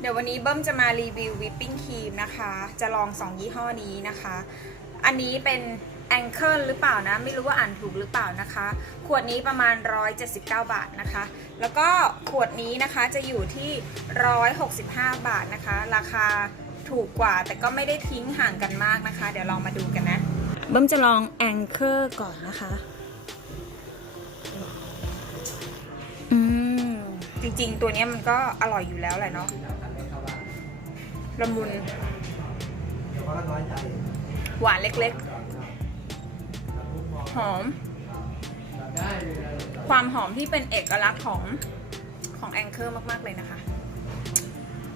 เดี๋ยววันนี้เบิ้มจะมารีวิววิปปิ้งครีมนะคะ จะลอง 2 ยี่ห้อนี้นะคะ อันนี้เป็นแองเกิลหรือเปล่านะ ไม่รู้ว่าอ่านถูกหรือเปล่านะคะ ขวดนี้ประมาณ 179 บาทนะคะ แล้วก็ขวดนี้นะคะจะอยู่ที่ 165 บาทนะคะ ราคาถูกกว่า แต่ก็ไม่ได้ทิ้งห่างกันมากนะคะ เดี๋ยวลองมาดูกันนะ เบิ้มจะลองแองเกิลก่อนนะคะอืมจริงๆ ตัวนี้มันก็อร่อยอยู่แล้วแหละเนาะ ละมุน หวานเล็กๆ หอม ความหอมที่เป็นเอกลักษณ์ของของแองเกอร์มากๆเลยนะคะ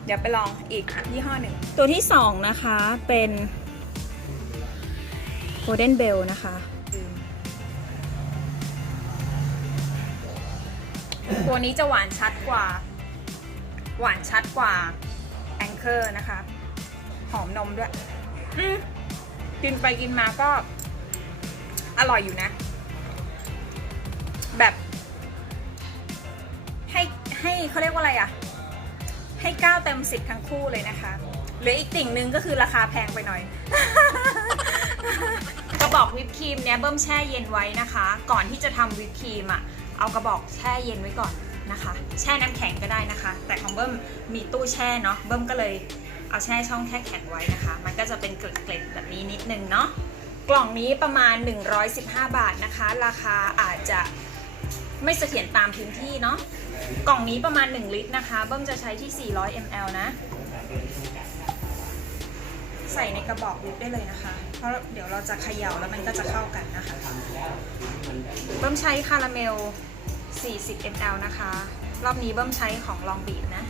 เดี๋ยวไปลองอีกยี่ห้อหนึ่ง ตัวที่สองนะคะเป็น Golden Bell นะคะ ตัวนี้จะหวานชัดกว่า หวานชัดกว่าแอง เกอร์นะคะ หอมนมด้วยกินไปกินมาก็ อร่อยอยู่นะ แบบ ให้ให้เขาเรียกว่าอะไรอะให้เก้าเต็มสิบทั้งคู่เลยนะคะเหลืออีกติ่งหนึงก็คือราคาแพงไปหน่อย กระบอกวิปครีมเนี้ยเบิ้มแช่เย็นไว้นะคะ ก่อนที่จะทำวิปครีมอะ เอากระบอกแช่เย็นไว้ก่อน นะคะ แช่น้ำแข็งก็ได้นะคะ แต่ของเบิ้มมีตู้แช่เนาะเบิ้มก็เลยเอาแช่ช่องแค่แข็งไว้นะคะ มันก็จะเป็นเกล็ดๆแบบนี้นิดนึงเนาะกล่องนี้ประมาณ 115 บาทนะคะ ราคาอาจจะไม่เสถียรตามพื้นที่เนาะกล่องนี้ประมาณ 1 ลิตรนะคะ เบิ้มจะใช้ที่ 400 ml นะ ใส่ในกระบอกวิปได้เลยนะคะ เพราะเดี๋ยวเราจะเขย่าแล้วมันก็จะเข้ากันนะคะ เบิ้มใช้คาราเมล 40 ml นะคะ รอบนี้เบิ้มใช้ของลองบีดนะ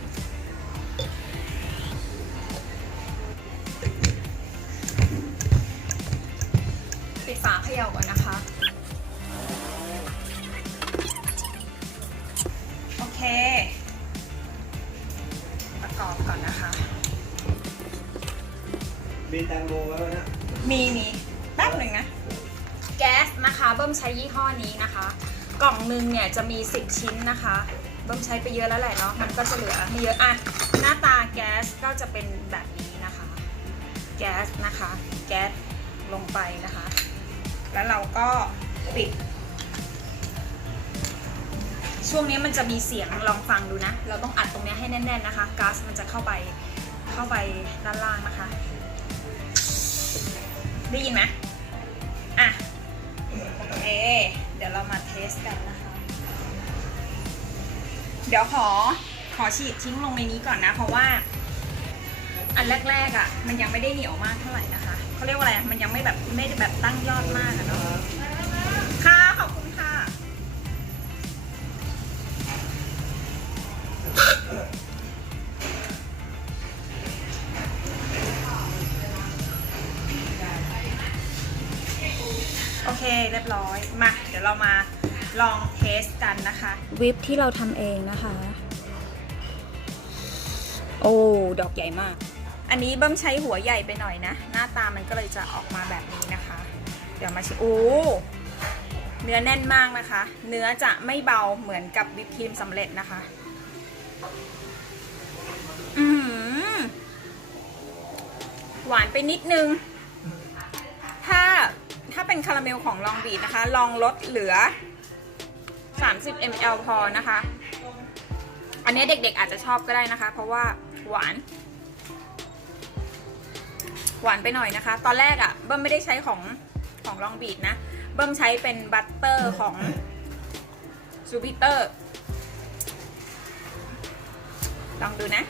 ปิดฝาเขย่าก่อนนะคะ โอเค ประกอบก่อนนะคะ มีแตงโมไว้ไหมนะมีมีแป๊บหนึ่งนะ แก๊สนะคะ เบิ้มใช้ยี่ห้อนี้นะคะ กล่องหนึ่งเนี่ยจะมี 10 ชิ้นนะคะเบิ้มใช้ไปเยอะแล้วแหละเนาะมันก็จะเหลือไม่เยอะอะหน้าตาแก๊สก็จะเป็นแบบนี้นะคะ แก๊สนะคะ แก๊สลงไปนะคะ แล้วเราก็ปิด ช่วงนี้มันจะมีเสียงลองฟังดูนะ เราต้องอัดตรงนี้ให้แน่นๆนะคะก๊าซมันจะเข้าไปเข้าไปด้านล่างนะคะ ได้ยินไหมอะโอเค ดี๋ยวเรามาเทสกันนะคะ เดี๋ยวขอขอฉีดทิ้งลงในนี้ก่อนนะ เพราะว่า อันแรกๆอะ มันยังไม่ได้เหนียวมากเท่าไหร่นะคะเขาเรียกว่าอะไรมันยังไม่แบบไม่ได้แบบตั้งยอดมากอะเนาะค่ะ โอเคเรียบร้อย มา เดี๋ยวเรามาลองเทสกันนะคะ วิปที่เราทำเองนะคะ โอ้ ดอกใหญ่มาก อันนี้เบิ้มใช้หัวใหญ่ไปหน่อยนะ หน้าตามันก็เลยจะออกมาแบบนี้นะคะ เดี๋ยวมาชิมโอ้เนื้อแน่นมากนะคะ เนื้อจะไม่เบาเหมือนกับวิปครีมสำเร็จนะคะ อือหือหวานไปนิดนึงถ้าถ้า เป็นคาราเมลของลองบีดนะคะ ลองลดเหลือ 30 ml พอนะคะ อันนี้เด็กๆอาจจะชอบก็ได้นะคะ เพราะว่าหวาน หวานไปหน่อยนะคะ ตอนแรกอะ่ะ เบิ้มไม่ได้ใช้ของของลองบีดนะ เบิ้มใช้เป็นบัตเตอร์ของซูปิเตอร์ ลองดูนะ